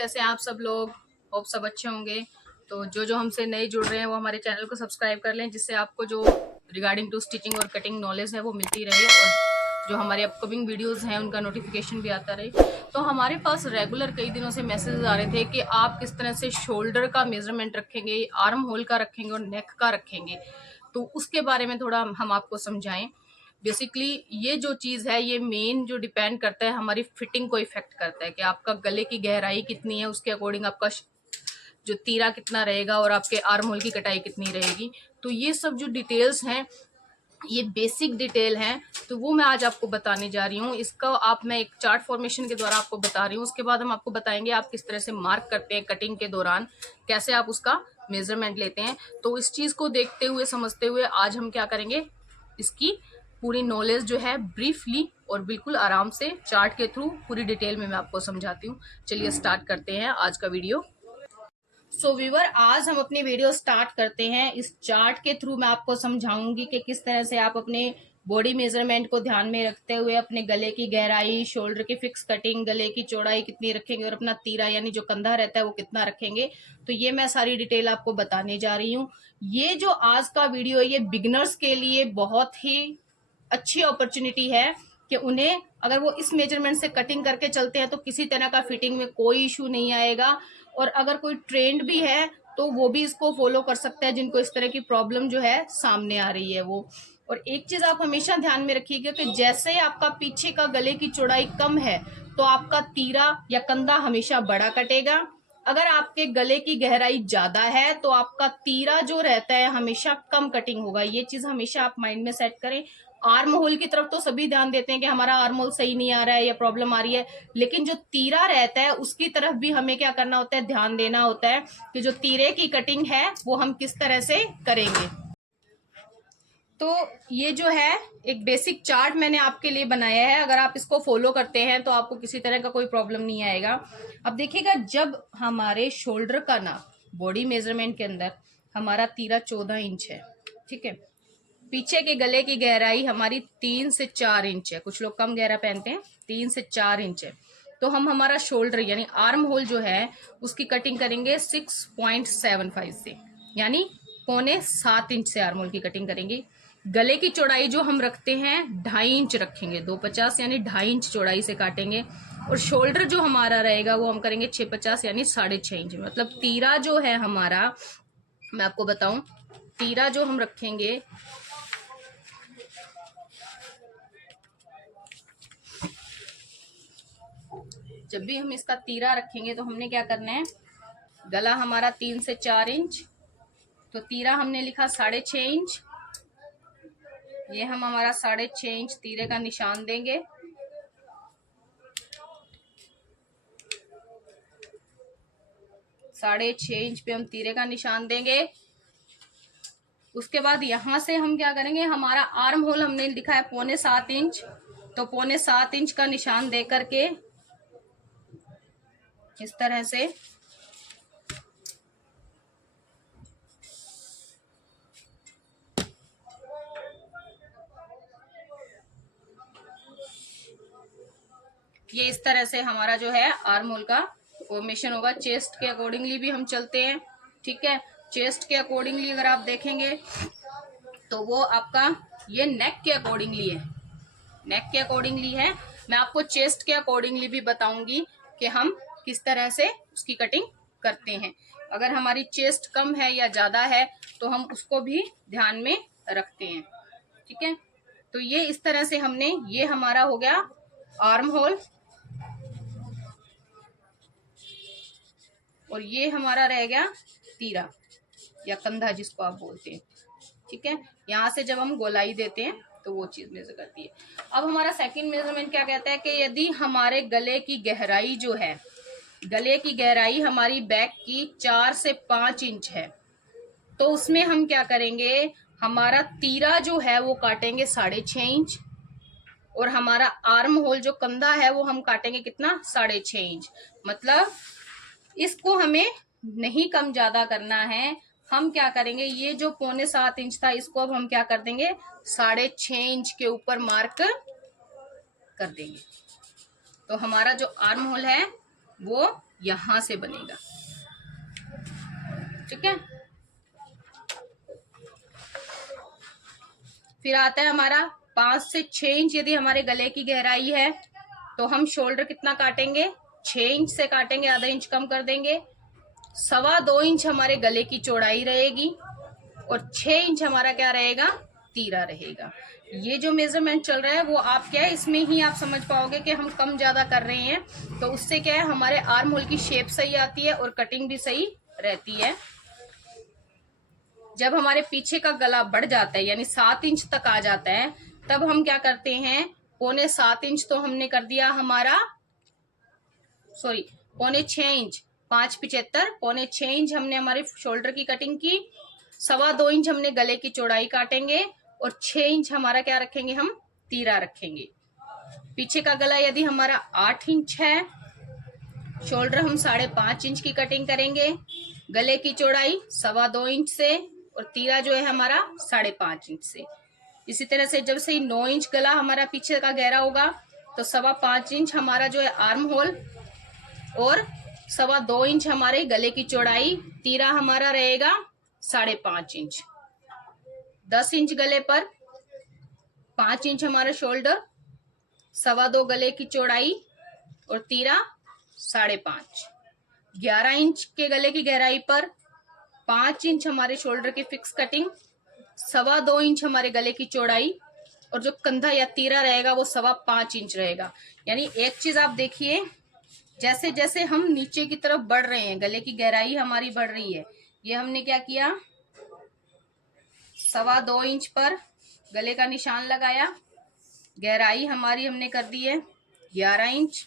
कैसे हैं आप सब लोग। होप सब अच्छे होंगे। तो जो हमसे नए जुड़ रहे हैं वो हमारे चैनल को सब्सक्राइब कर लें, जिससे आपको जो रिगार्डिंग टू स्टिचिंग और कटिंग नॉलेज है वो मिलती रहे और जो हमारे अपकमिंग वीडियोस हैं उनका नोटिफिकेशन भी आता रहे। तो हमारे पास रेगुलर कई दिनों से मैसेजेस आ रहे थे कि आप किस तरह से शोल्डर का मेजरमेंट रखेंगे, आर्म होल का रखेंगे और नेक का रखेंगे। तो उसके बारे में थोड़ा हम आपको समझाएं। बेसिकली ये जो चीज़ है ये मेन जो डिपेंड करता है हमारी फिटिंग को इफेक्ट करता है कि आपका गले की गहराई कितनी है, उसके अकॉर्डिंग आपका जो तीरा कितना रहेगा और आपके आर्म होल की कटाई कितनी रहेगी। तो ये सब जो डिटेल्स हैं ये बेसिक डिटेल हैं, तो वो मैं आज आपको बताने जा रही हूँ। इसका मैं एक चार्ट फॉर्मेशन के द्वारा आपको बता रही हूँ। उसके बाद हम आपको बताएंगे आप किस तरह से मार्क करते हैं कटिंग के दौरान, कैसे आप उसका मेजरमेंट लेते हैं। तो इस चीज़ को देखते हुए समझते हुए आज हम क्या करेंगे, इसकी पूरी नॉलेज जो है ब्रीफली और बिल्कुल आराम से चार्ट के थ्रू पूरी डिटेल में मैं आपको समझाती हूँ। चलिए स्टार्ट करते हैं आज का वीडियो। सो व्यूअर, आज हम अपनी वीडियो स्टार्ट करते हैं। इस चार्ट के थ्रू मैं आपको समझाऊंगी कि किस तरह से आप अपने बॉडी मेजरमेंट को ध्यान में रखते हुए अपने गले की गहराई, शोल्डर की फिक्स कटिंग, गले की चौड़ाई कितनी रखेंगे और अपना तीरा यानी जो कंधा रहता है वो कितना रखेंगे। तो ये मैं सारी डिटेल आपको बताने जा रही हूँ। ये जो आज का वीडियो है ये बिगिनर्स के लिए बहुत ही अच्छी अपॉर्चुनिटी है कि उन्हें अगर वो इस मेजरमेंट से कटिंग करके चलते हैं तो किसी तरह का फिटिंग में कोई इशू नहीं आएगा। और अगर कोई ट्रेंड भी है तो वो भी इसको फॉलो कर सकते हैं जिनको इस तरह की प्रॉब्लम जो है सामने आ रही है वो। और एक चीज आप हमेशा ध्यान में रखिएगा कि जैसे आपका पीछे का गले की चौड़ाई कम है तो आपका तीरा या कंधा हमेशा बड़ा कटेगा। अगर आपके गले की गहराई ज्यादा है तो आपका तीरा जो रहता है हमेशा कम कटिंग होगा। ये चीज हमेशा आप माइंड में सेट करें। आर्म होल की तरफ तो सभी ध्यान देते हैं कि हमारा आर्म होल सही नहीं आ रहा है या प्रॉब्लम आ रही है, लेकिन जो तीरा रहता है उसकी तरफ भी हमें क्या करना होता है, ध्यान देना होता है कि जो तीरे की कटिंग है वो हम किस तरह से करेंगे। तो ये जो है एक बेसिक चार्ट मैंने आपके लिए बनाया है। अगर आप इसको फॉलो करते हैं तो आपको किसी तरह का कोई प्रॉब्लम नहीं आएगा। अब देखिएगा, जब हमारे शोल्डर का ना बॉडी मेजरमेंट के अंदर हमारा तीरा 14 इंच है, ठीक है, पीछे के गले की गहराई हमारी 3 से 4 इंच है, कुछ लोग कम गहरा पहनते हैं, 3 से 4 इंच है, तो हम हमारा शोल्डर यानी आर्म होल जो है उसकी कटिंग करेंगे 6.75 से, यानी 6.25 इंच से आर्म होल की कटिंग करेंगे। गले की चौड़ाई जो हम रखते हैं 2.5 इंच रखेंगे, 250 यानी 2.5 इंच चौड़ाई से काटेंगे। और शोल्डर जो हमारा रहेगा वो हम करेंगे 650 यानी 6.5 इंच। मतलब तीरा जो है हमारा, मैं आपको बताऊं, तीरा जो हम रखेंगे जब भी हम इसका तीरा रखेंगे तो हमने क्या करना है, गला हमारा 3 से 4 इंच, तो तीरा हमने लिखा 6.5 इंच। ये हम हमारा 6.5 इंच तीरे का निशान देंगे। साढ़े 6 इंच पे हम तीरे का निशान देंगे। उसके बाद यहां से हम क्या करेंगे, हमारा आर्म होल हमने लिखा है 6.25 इंच, तो 6.25 इंच का निशान दे करके इस तरह से ये इस तरह से हमारा जो है आर्म होल का फॉर्मेशन होगा। चेस्ट के अकॉर्डिंगली भी हम चलते हैं, ठीक है। चेस्ट के अकॉर्डिंगली अगर आप देखेंगे तो वो आपका ये नेक के अकॉर्डिंगली है, नेक के अकॉर्डिंगली है। मैं आपको चेस्ट के अकॉर्डिंगली भी बताऊंगी कि हम किस तरह से उसकी कटिंग करते हैं। अगर हमारी चेस्ट कम है या ज्यादा है तो हम उसको भी ध्यान में रखते हैं, ठीक है। तो ये इस तरह से हमने, ये हमारा हो गया आर्म होल और ये हमारा रह गया तीरा या कंधा जिसको आप बोलते हैं, ठीक है। यहाँ से जब हम गोलाई देते हैं तो वो चीज मेजर करती है। अब हमारा सेकंड मेजरमेंट क्या कहता है कि यदि हमारे गले की गहराई जो है, गले की गहराई हमारी बैक की 4 से 5 इंच है, तो उसमें हम क्या करेंगे, हमारा तीरा जो है वो काटेंगे 6.5 इंच और हमारा आर्म होल जो कंधा है वो हम काटेंगे कितना, 6.5 इंच। मतलब इसको हमें नहीं कम ज्यादा करना है। हम क्या करेंगे, ये जो 6.25 इंच था इसको अब हम क्या कर देंगे, 6.5 इंच के ऊपर मार्क कर देंगे। तो हमारा जो आर्म होल है वो यहां से बनेगा। ठीक है, फिर आता है हमारा 5 से 6 इंच यदि हमारे गले की गहराई है तो हम शोल्डर कितना काटेंगे, 6 इंच से काटेंगे, आधा इंच कम कर देंगे। 2.25 इंच हमारे गले की चौड़ाई रहेगी और 6 इंच हमारा क्या रहेगा, तीरा रहेगा। ये जो मेजरमेंट चल रहा है वो आप क्या है, इसमें ही आप समझ पाओगे कि हम कम ज्यादा कर रहे हैं, तो उससे क्या है हमारे आर्म होल की शेप सही आती है और कटिंग भी सही रहती है। जब हमारे पीछे का गला बढ़ जाता है यानी 7 इंच तक आ जाता है, तब हम क्या करते हैं, 6.25 इंच तो हमने कर दिया हमारा, सॉरी 6.25 इंच, 5.75, 6.25 इंच हमने हमारे शोल्डर की कटिंग की। 2.25 इंच हमने गले की चौड़ाई काटेंगे और 6 इंच हमारा क्या रखेंगे, हम तीरा रखेंगे। पीछे का गला यदि हमारा 8 इंच है, शोल्डर हम 5.5 इंच की कटिंग करेंगे, गले की चौड़ाई 2.25 इंच से और तीरा जो है हमारा 5.5 इंच से। इसी तरह से जब से 9 इंच गला हमारा पीछे का गहरा होगा तो 5.25 इंच हमारा जो है आर्म होल और 2.25 इंच हमारे गले की चौड़ाई, तीरा हमारा रहेगा 5.5 इंच। 10 इंच गले पर, 5 इंच हमारा शोल्डर, 2.25 गले की चौड़ाई और तीरा 5.5। 11 इंच के गले की गहराई पर 5 इंच हमारे शोल्डर की फिक्स कटिंग, 2.25 इंच हमारे गले की चौड़ाई और जो कंधा या तीरा रहेगा वो 5.25 इंच रहेगा। यानी एक चीज आप देखिए, जैसे जैसे हम नीचे की तरफ बढ़ रहे हैं गले की गहराई हमारी बढ़ रही है। ये हमने क्या किया, 2.25 इंच पर गले का निशान लगाया, गहराई हमारी हमने कर दी है 11 इंच।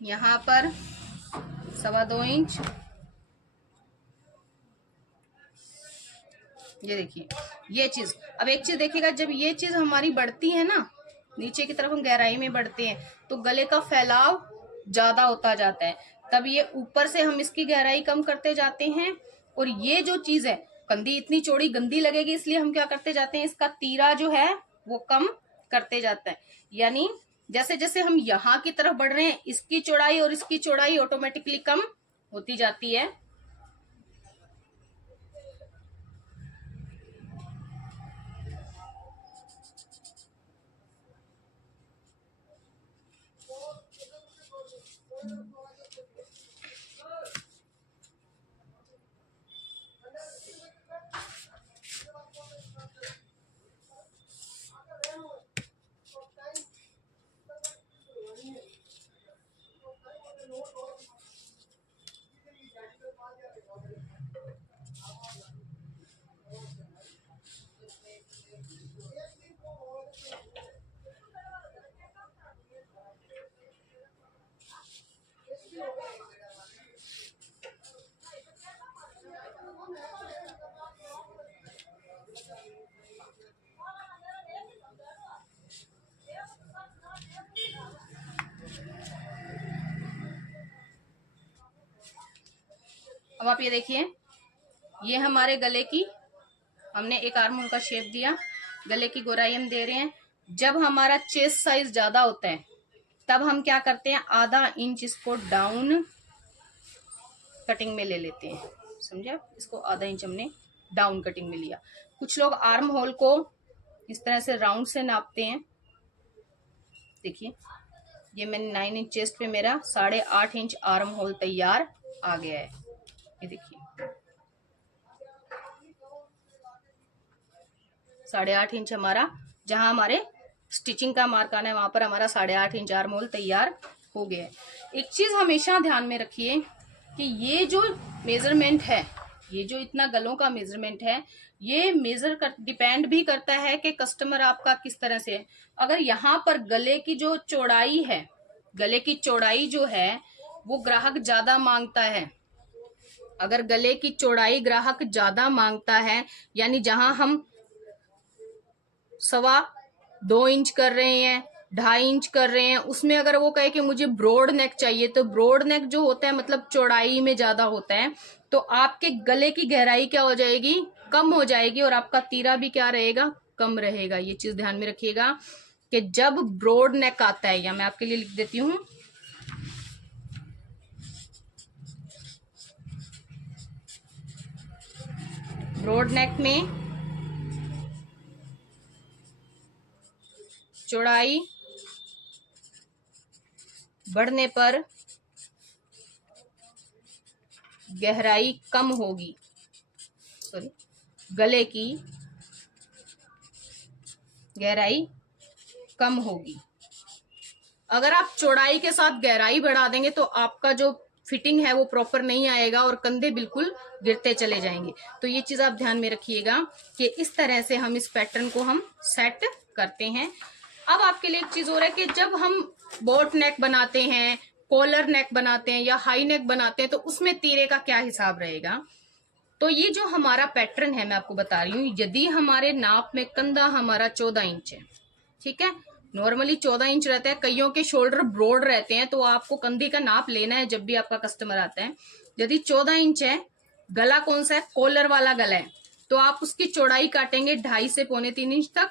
यहाँ पर 2.25 इंच, ये देखिए ये चीज। अब एक चीज देखिएगा, जब ये चीज हमारी बढ़ती है ना, नीचे की तरफ हम गहराई में बढ़ते हैं तो गले का फैलाव ज्यादा होता जाता है, तब ये ऊपर से हम इसकी गहराई कम करते जाते हैं। और ये जो चीज है, कंधी इतनी चौड़ी गंदी लगेगी, इसलिए हम क्या करते जाते हैं, इसका तीरा जो है वो कम करते जाता है। यानी जैसे जैसे हम यहाँ की तरफ बढ़ रहे हैं, इसकी चौड़ाई और इसकी चौड़ाई ऑटोमेटिकली कम होती जाती है। अब आप ये देखिए, ये हमारे गले की हमने एक आर्म होल का शेप दिया, गले की गोराई हम दे रहे हैं। जब हमारा चेस्ट साइज ज्यादा होता है तब हम क्या करते हैं, आधा इंच इसको डाउन कटिंग में ले लेते हैं, समझे? इसको आधा इंच हमने डाउन कटिंग में लिया। कुछ लोग आर्म होल को इस तरह से राउंड से नापते हैं। देखिए ये मैंने 9 इंच चेस्ट पे मेरा 8.5 इंच आर्म होल तैयार आ गया है। ये देखिए 8.5 इंच हमारा, जहां हमारे स्टिचिंग का मार्क आना है वहां पर हमारा 8.5 इंच आर्म होल तैयार हो गया है। एक चीज हमेशा ध्यान में रखिए कि ये जो मेजरमेंट है, ये जो इतना गलों का मेजरमेंट है, ये मेजर कर डिपेंड भी करता है कि कस्टमर आपका किस तरह से है। अगर यहाँ पर गले की जो चौड़ाई है, गले की चौड़ाई जो है वो ग्राहक ज्यादा मांगता है, अगर गले की चौड़ाई ग्राहक ज्यादा मांगता है, यानी जहां हम 2.25 इंच कर रहे हैं, 2.5 इंच कर रहे हैं, उसमें अगर वो कहे कि मुझे ब्रॉड नेक चाहिए, तो ब्रॉड नेक जो होता है मतलब चौड़ाई में ज्यादा होता है, तो आपके गले की गहराई क्या हो जाएगी, कम हो जाएगी और आपका तीरा भी क्या रहेगा, कम रहेगा। ये चीज ध्यान में रखिएगा। कि जब ब्रॉड नेक आता है, या मैं आपके लिए लिख देती हूं, ब्रॉड नेक में चौड़ाई बढ़ने पर गहराई कम होगी, सॉरी, गले की गहराई कम होगी। अगर आप चौड़ाई के साथ गहराई बढ़ा देंगे तो आपका जो फिटिंग है वो प्रॉपर नहीं आएगा और कंधे बिल्कुल गिरते चले जाएंगे। तो ये चीज आप ध्यान में रखिएगा कि इस तरह से हम इस पैटर्न को हम सेट करते हैं। अब आपके लिए एक चीज और है कि जब हम बोट नेक बनाते हैं, कॉलर नेक बनाते हैं या हाई नेक बनाते हैं तो उसमें तीरे का क्या हिसाब रहेगा। तो ये जो हमारा पैटर्न है मैं आपको बता रही हूँ, यदि हमारे नाप में कंधा हमारा 14 इंच है, ठीक है, नॉर्मली 14 इंच रहता है, कईयों के शोल्डर ब्रॉड रहते हैं, तो आपको कंधे का नाप लेना है जब भी आपका कस्टमर आता है। यदि 14 इंच है, गला कौन सा है, कॉलर वाला गला है, तो आप उसकी चौड़ाई काटेंगे 2.5 से 2.25 इंच तक,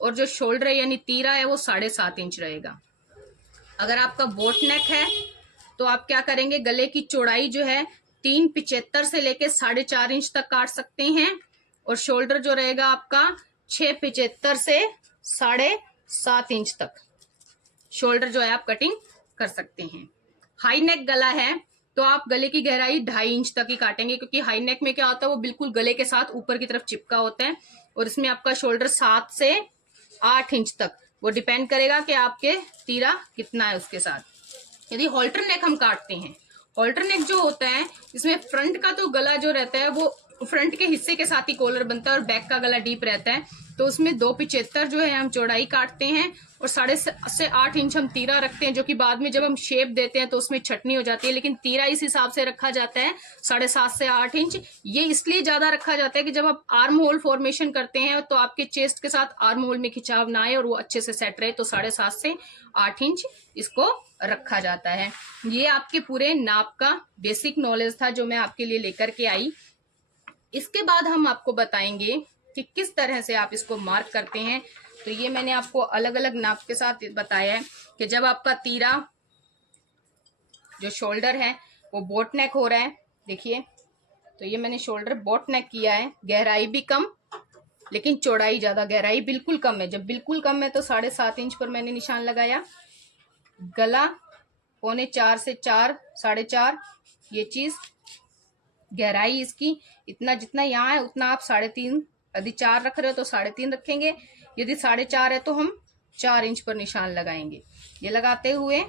और जो शोल्डर है यानी तीरा है वो 7.5 इंच रहेगा। अगर आपका बोट नेक है तो आप क्या करेंगे, गले की चौड़ाई जो है 3.75 से लेके 4.5 इंच तक काट सकते हैं, और शोल्डर जो रहेगा आपका 6.75 से 7.5 इंच तक शोल्डर जो है आप कटिंग कर सकते हैं। हाई नेक गला है तो आप गले की गहराई 2.5 इंच तक ही काटेंगे, क्योंकि हाई नेक में क्या होता है वो बिल्कुल गले के साथ ऊपर की तरफ चिपका होता है, और इसमें आपका शोल्डर 7 से 8 इंच तक, वो डिपेंड करेगा कि आपके तीरा कितना है उसके साथ। यदि हॉल्टर नेक हम काटते हैं, हॉल्टर नेक जो होता है इसमें फ्रंट का तो गला जो रहता है वो फ्रंट के हिस्से के साथ ही कॉलर बनता है और बैक का गला डीप रहता है, तो उसमें 2.75 जो है हम चौड़ाई काटते हैं और 7.5 से 8 इंच हम तीरा रखते हैं, जो कि बाद में जब हम शेप देते हैं तो उसमें छटनी हो जाती है, लेकिन तीरा इस हिसाब से रखा जाता है 7.5 से 8 इंच। ये इसलिए ज्यादा रखा जाता है कि जब आप आर्म होल फॉर्मेशन करते हैं तो आपके चेस्ट के साथ आर्म होल में खिंचाव ना आए और वो अच्छे से सेट रहे, तो 7.5 से 8 इंच इसको रखा जाता है। ये आपके पूरे नाप का बेसिक नॉलेज था जो मैं आपके लिए लेकर के आई। इसके बाद हम आपको बताएंगे कि किस तरह से आप इसको मार्क करते हैं। तो ये मैंने आपको अलग अलग नाप के साथ बताया है कि जब आपका तीरा जो शोल्डर है वो बोट नेक हो रहा है, देखिए, तो ये मैंने शोल्डर बोट नेक किया है, गहराई भी कम लेकिन चौड़ाई ज्यादा, गहराई बिल्कुल कम है, जब बिल्कुल कम है तो 7.5 इंच पर मैंने निशान लगाया, गला 3.25 से 4, 4.5, ये चीज गहराई इसकी इतना, जितना यहाँ है उतना आप 3.5, यदि 4 रख रहे हो तो 3.5 रखेंगे, यदि 4.5 है तो हम 4 इंच पर निशान लगाएंगे। ये लगाते हुए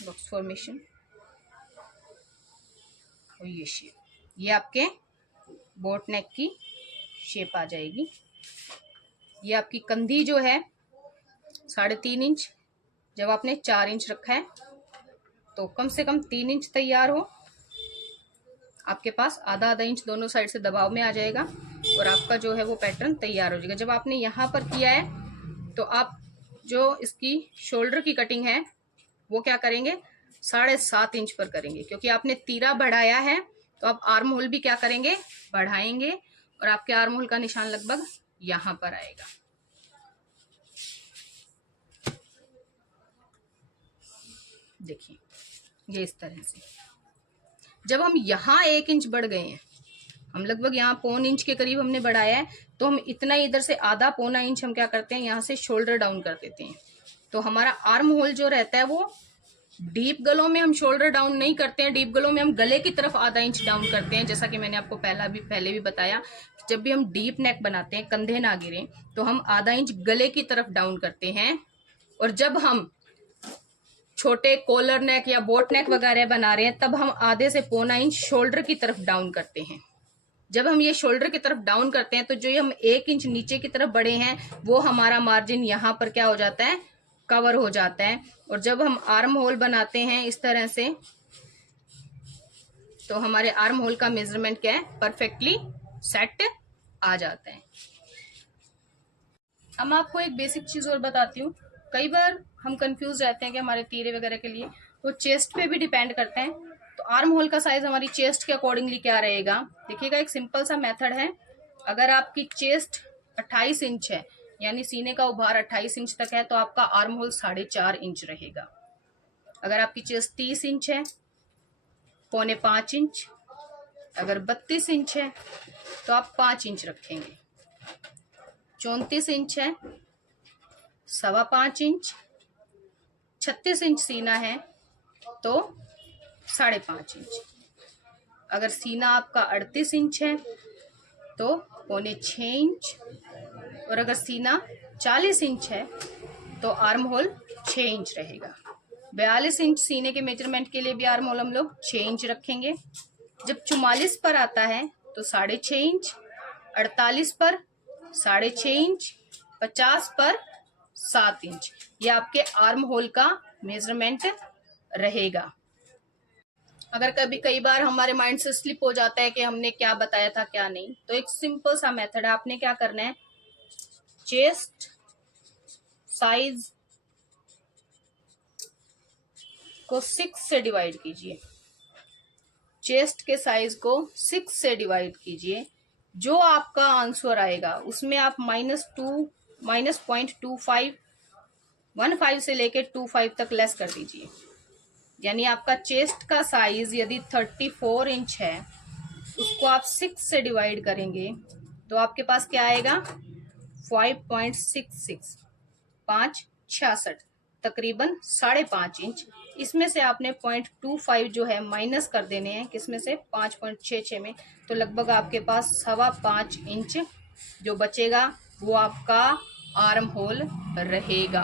बॉक्स फॉर्मेशन और ये शेप, ये आपके बोट नेक की शेप आ जाएगी। ये आपकी कंधी जो है 3.5 इंच, जब आपने 4 इंच रखा है तो कम से कम 3 इंच तैयार हो, आपके पास आधा आधा इंच दोनों साइड से दबाव में आ जाएगा और आपका जो है वो पैटर्न तैयार हो जाएगा। जब आपने यहाँ पर किया है तो आप जो इसकी शोल्डर की कटिंग है वो क्या करेंगे, 7.5 इंच पर करेंगे, क्योंकि आपने तीरा बढ़ाया है तो आप आर्म होल भी क्या करेंगे, बढ़ाएंगे, और आपके आर्म होल का निशान लगभग यहाँ पर आएगा। देखिए ये इस तरह से, जब हम यहाँ 1 इंच बढ़ गए हैं, हम लगभग यहाँ 0.25 इंच के करीब हमने बढ़ाया है, तो हम इतना इधर से आधा 0.25 इंच हम क्या करते हैं, यहाँ से शोल्डर डाउन कर देते हैं। तो हमारा आर्म होल जो रहता है वो डीप गलों में हम शोल्डर डाउन नहीं करते हैं, डीप गलों में हम गले की तरफ आधा इंच डाउन करते हैं, जैसा कि मैंने आपको पहले भी बताया, जब भी हम डीप नेक बनाते हैं कंधे ना गिरे तो हम आधा इंच गले की तरफ डाउन करते हैं, और जब हम छोटे कॉलर नेक या बोट नेक वगैरह बना रहे हैं तब हम आधे से 0.25 इंच शोल्डर की तरफ डाउन करते हैं। जब हम ये शोल्डर की तरफ डाउन करते हैं तो जो हम 1 इंच नीचे की तरफ बढ़े हैं वो हमारा मार्जिन यहाँ पर क्या हो जाता है, कवर हो जाता है। और जब हम आर्म होल बनाते हैं इस तरह से तो हमारे आर्म होल का मेजरमेंट क्या है, परफेक्टली सेट आ जाता है। अब मैं आपको एक बेसिक चीज और बताती हूँ, कई बार हम कंफ्यूज रहते हैं कि हमारे तीरे वगैरह के लिए वो चेस्ट पे भी डिपेंड करते हैं, तो आर्म होल का साइज हमारी चेस्ट के अकॉर्डिंगली क्या रहेगा, देखिएगा एक सिंपल सा मेथड है। अगर आपकी चेस्ट 28 इंच है, यानी सीने का उभार 28 इंच तक है, तो आपका आर्म होल 4.5 इंच रहेगा। अगर आपकी चेस्ट 30 इंच है, 4.25 इंच। अगर 32 इंच है तो आप 5 इंच रखेंगे। 34 इंच है, 5.25 इंच। 36 इंच सीना है तो 5.5 इंच। अगर सीना आपका 38 इंच है तो 5.25 इंच। और अगर सीना 40 इंच है तो आर्म होल 6 इंच रहेगा। 42 इंच सीने के मेजरमेंट के लिए भी आर्म होल हम लोग 6 इंच रखेंगे। जब 44 पर आता है तो 6.5 इंच, 48 पर 6.5 इंच, 50 पर 7 इंच। ये आपके आर्म होल का मेजरमेंट रहेगा। अगर कभी कई बार हमारे माइंड से स्लिप हो जाता है कि हमने क्या बताया था क्या नहीं, तो एक सिंपल सा मेथड है। आपने क्या करना है, चेस्ट साइज को 6 से डिवाइड कीजिए। चेस्ट के साइज को 6 से डिवाइड कीजिए। जो आपका आंसर आएगा उसमें आप -0.25 से लेके 25 तक लेस कर दीजिए। यानी आपका चेस्ट का साइज यदि 34 इंच है, उसको आप 6 से डिवाइड करेंगे तो आपके पास क्या आएगा, 5.66, 5.66, तकरीबन 5.5 इंच। इसमें से आपने 0.25 जो है माइनस कर देने हैं, किसमें से, 5.66 में। तो लगभग आपके पास 5.25 इंच जो बचेगा वो आपका आर्म होल रहेगा।